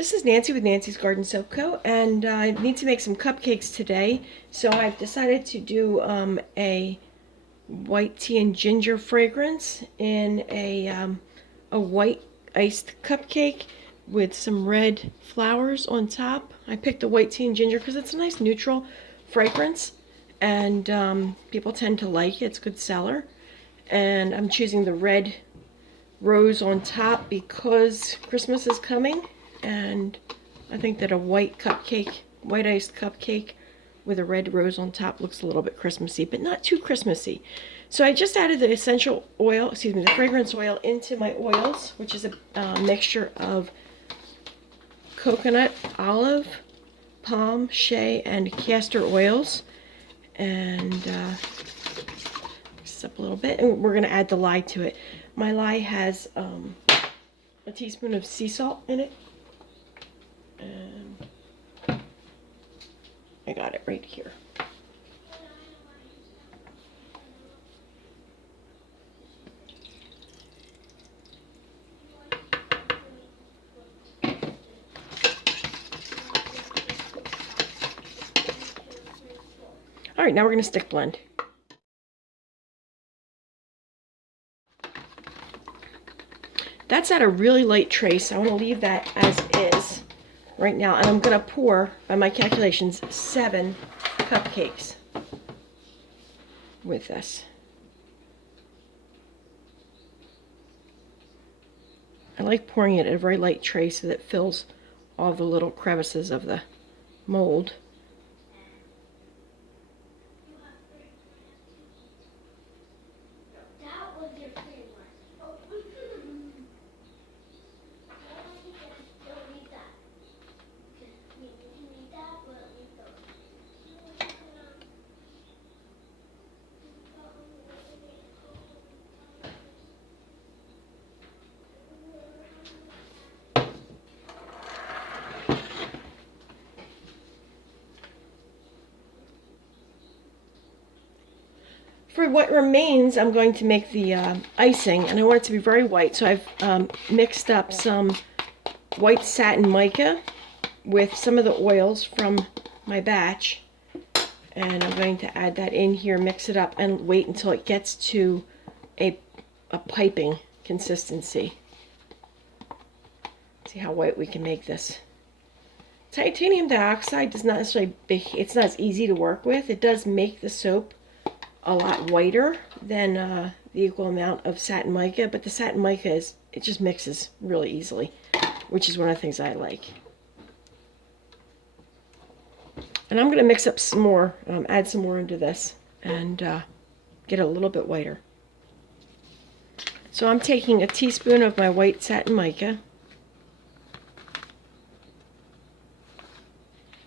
This is Nancy with Nancy's Garden Soap Co. and I need to make some cupcakes today, so I've decided to do a white tea and ginger fragrance in a white iced cupcake with some red flowers on top. I picked a white tea and ginger because it's a nice neutral fragrance, and people tend to like it. It's a good seller. And I'm choosing the red rose on top because Christmas is coming, and I think that a white iced cupcake with a red rose on top looks a little bit Christmassy, but not too Christmassy. So I just added the the fragrance oil into my oils, which is a mixture of coconut, olive, palm, shea, and castor oils. And mix this up a little bit, and we're going to add the lye to it. My lye has a teaspoon of sea salt in it, and I got it right here. All right, now we're going to stick blend. That's at a really light trace. I want to leave that as is right now. And I'm going to pour, by my calculations, 7 cupcakes with this. I like pouring it at a very light trace so that it fills all the little crevices of the mold. For what remains, I'm going to make the icing, and I want it to be very white, so I've mixed up some white satin mica with some of the oils from my batch, and I'm going to add that in here, mix it up, and wait until it gets to a piping consistency. See how white we can make this. Titanium dioxide does not necessarily it's not as easy to work with. It does make the soap a lot whiter than the equal amount of satin mica, but the satin mica it just mixes really easily, which is one of the things I like. And I'm going to mix up some more, add some more into this, and get it a little bit whiter. So I'm taking a teaspoon of my white satin mica,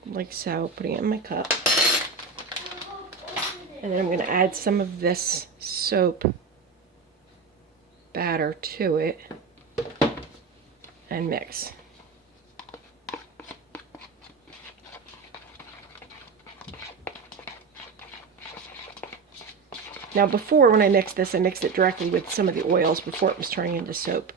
like so, putting it in my cup. And then I'm going to add some of this soap batter to it and mix. Now before, when I mixed this, I mixed it directly with some of the oils before it was turning into soap.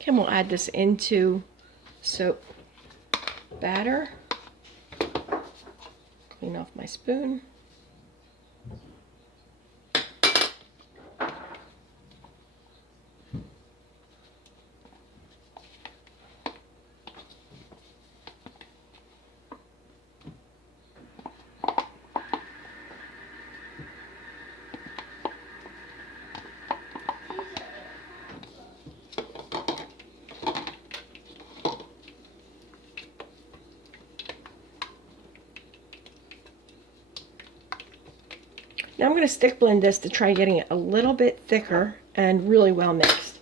Okay, we'll add this into soap batter. Clean off my spoon. Now I'm going to stick blend this to try getting it a little bit thicker and really well mixed.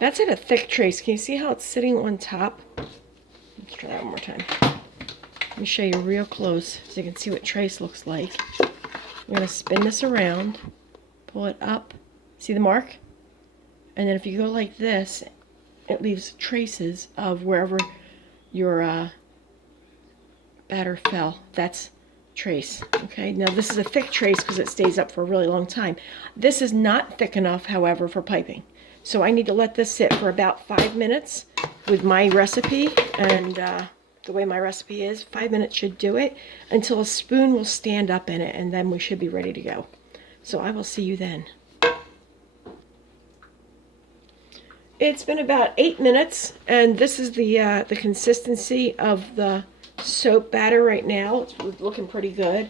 That's at a thick trace. Can you see how it's sitting on top? Let's try that one more time. Let me show you real close so you can see what trace looks like. I'm going to spin this around, pull it up. See the mark? And then if you go like this, it leaves traces of wherever your batter fell. That's trace. Okay, now this is a thick trace because it stays up for a really long time. This is not thick enough, however, for piping. So I need to let this sit for about 5 minutes with my recipe, and the way my recipe is, 5 minutes should do it until a spoon will stand up in it, and then we should be ready to go. So I will see you then. It's been about 8 minutes, and this is the consistency of the soap batter right now. It's looking pretty good.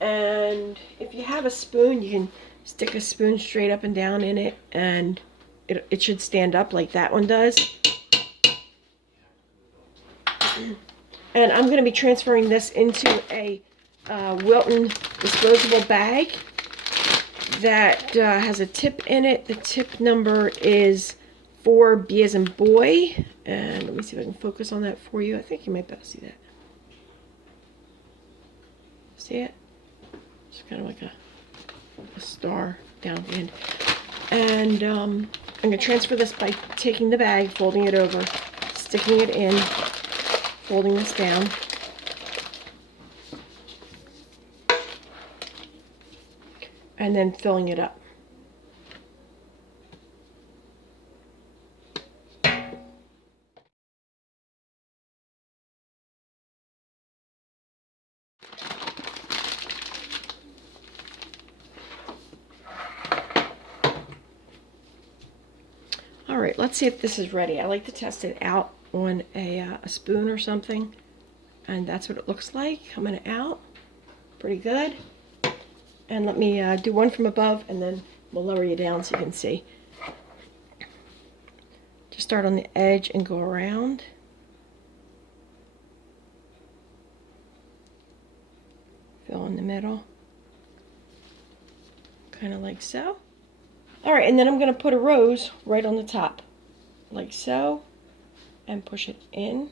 And if you have a spoon, you can stick a spoon straight up and down in it, and it should stand up like that one does. And I'm going to be transferring this into a Wilton disposable bag that has a tip in it. The tip number is 4B as in boy. And let me see if I can focus on that for you. I think you might be able to see that. See it? It's kind of like a star down at the end. And I'm going to transfer this by taking the bag, folding it over, sticking it in, folding this down. And then filling it up. All right, let's see if this is ready. I like to test it out on a spoon or something, and that's what it looks like coming out. Pretty good. And let me do one from above, and then we'll lower you down so you can see. Just start on the edge and go around. Fill in the middle. Kind of like so. All right, and then I'm going to put a rose right on the top, like so, and push it in,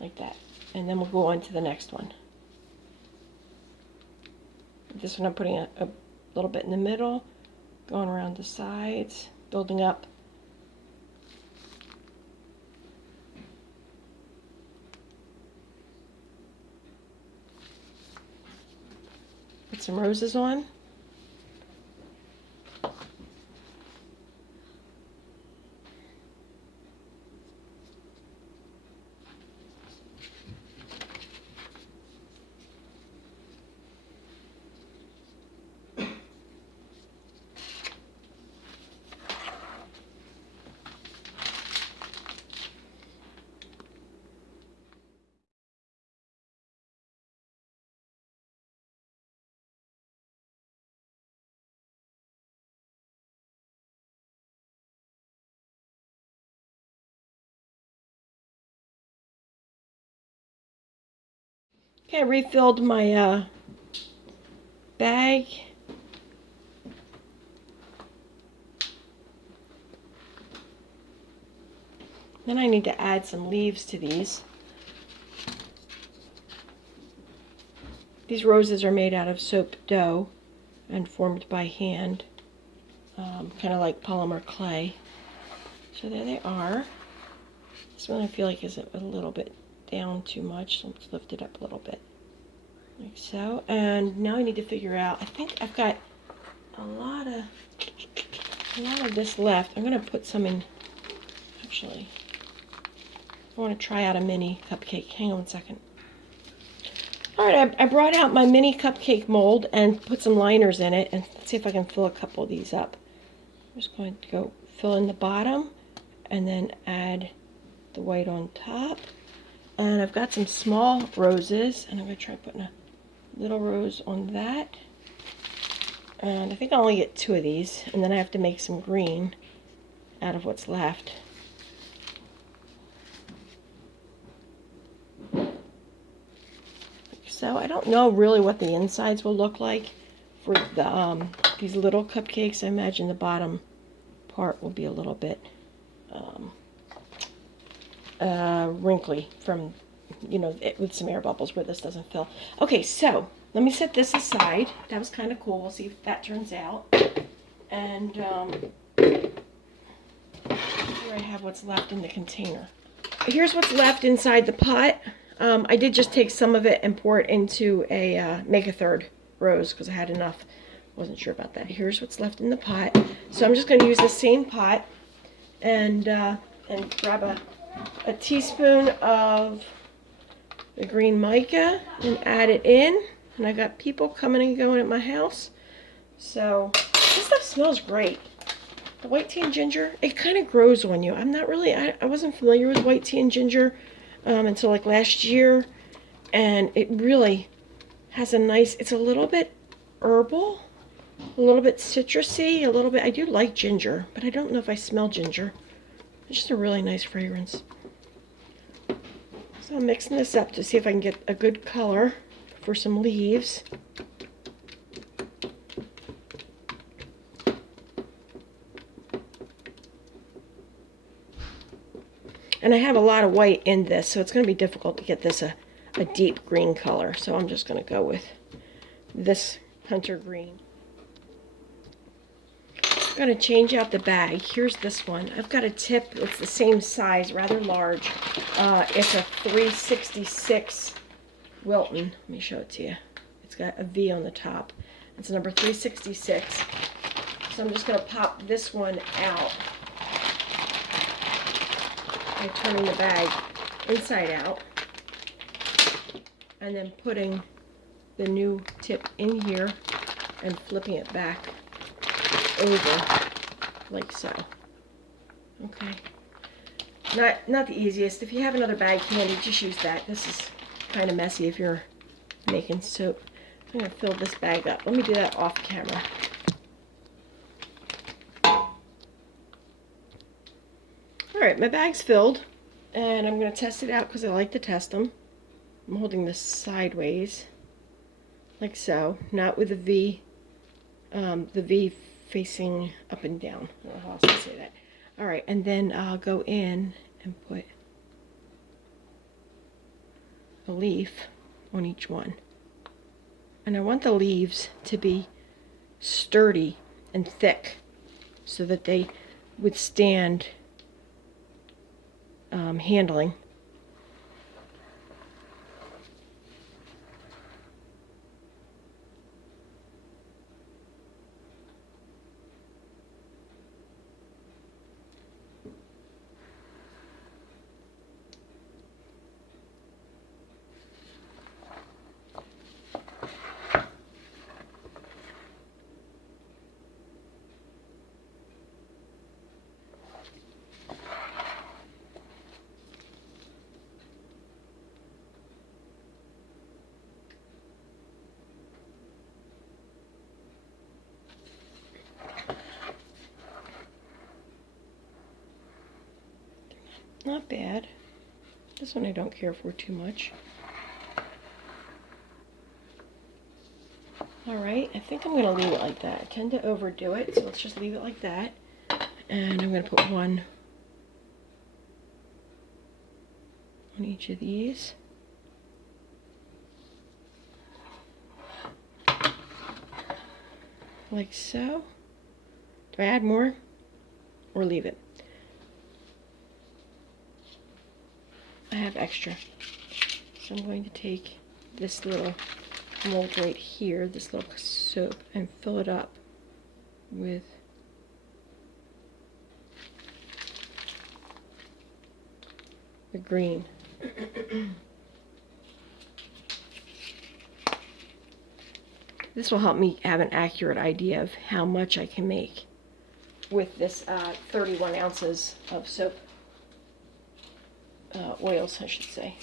like that. And then we'll go on to the next one. This one I'm putting a little bit in the middle, going around the sides, building up. Put some roses on. Okay, I refilled my bag. Then I need to add some leaves to these. These roses are made out of soap dough and formed by hand, kind of like polymer clay. So there they are. This one I feel like is a little bit down too much, so let's lift it up a little bit, like so. And now I need to figure out, I think I've got a lot of this left. I'm going to put some in, actually, I want to try out a mini cupcake. Hang on a second. Alright, I brought out my mini cupcake mold and put some liners in it, and let's see if I can fill a couple of these up. I'm just going to go fill in the bottom and then add the white on top. And I've got some small roses, and I'm going to try putting a little rose on that. And I think I'll only get 2 of these, and then I have to make some green out of what's left. So I don't know really what the insides will look like for the these little cupcakes. I imagine the bottom part will be a little bit wrinkly from, you know, with some air bubbles where this doesn't fill. Okay, so let me set this aside. That was kind of cool. We'll see if that turns out. And here I have what's left in the container. here's what's left inside the pot. I did just take some of it and pour it into a make a third rose because I had enough. Wasn't sure about that. Here's what's left in the pot. So I'm just going to use the same pot and grab a teaspoon of the green mica and add it in. And I got people coming and going at my house. So this stuff smells great. The white tea and ginger, it kind of grows on you. I'm not really, I wasn't familiar with white tea and ginger until like last year. And it really has a nice, it's a little bit herbal, a little bit citrusy, a little bit, I do like ginger, but I don't know if I smell ginger. It's just a really nice fragrance. So I'm mixing this up to see if I can get a good color for some leaves. And I have a lot of white in this, so it's going to be difficult to get this a deep green color. So I'm just going to go with this hunter green. I'm going to change out the bag. Here's this one. I've got a tip. It's the same size, rather large. It's a 366 Wilton. Let me show it to you. It's got a V on the top. It's number 366. So I'm just going to pop this one out by turning the bag inside out and then putting the new tip in here and flipping it back over like so. Okay. Not the easiest. If you have another bag handy, just use that. This is kind of messy if you're making soap. I'm going to fill this bag up. Let me do that off camera. Alright, my bag's filled, and I'm going to test it out because I like to test them. I'm holding this sideways, like so, not with the V facing up and down. I don't know how else to say that. Alright, and then I'll go in and put a leaf on each one. And I want the leaves to be sturdy and thick so that they withstand handling. Not bad. This one I don't care for too much. Alright, I think I'm going to leave it like that. I tend to overdo it, so let's just leave it like that. And I'm going to put one on each of these. Like so. Do I add more or leave it? I have extra. So I'm going to take this little mold right here, this little soap, and fill it up with the green. This will help me have an accurate idea of how much I can make with this 31 ounces of soap. Oils, I should say.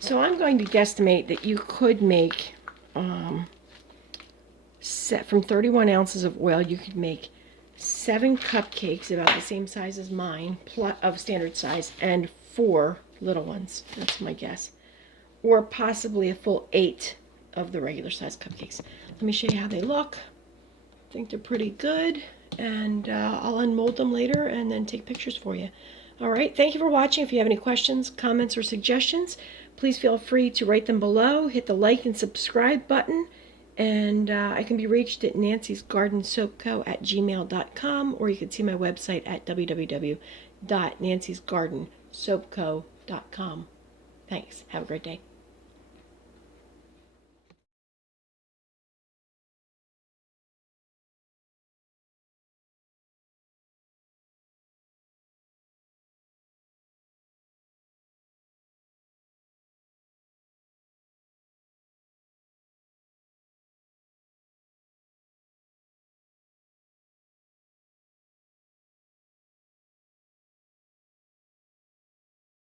So I'm going to guesstimate that you could make, from 31 ounces of oil, you could make 7 cupcakes about the same size as mine, of standard size, and 4 little ones. That's my guess. Or possibly a full 8 of the regular size cupcakes. Let me show you how they look. I think they're pretty good, and I'll unmold them later and then take pictures for you. Alright, thank you for watching. If you have any questions, comments, or suggestions, please feel free to write them below. Hit the like and subscribe button. And I can be reached at nancysgardensoapco@gmail.com, or you can see my website at www.nancysgardensoapco.com. Thanks. Have a great day.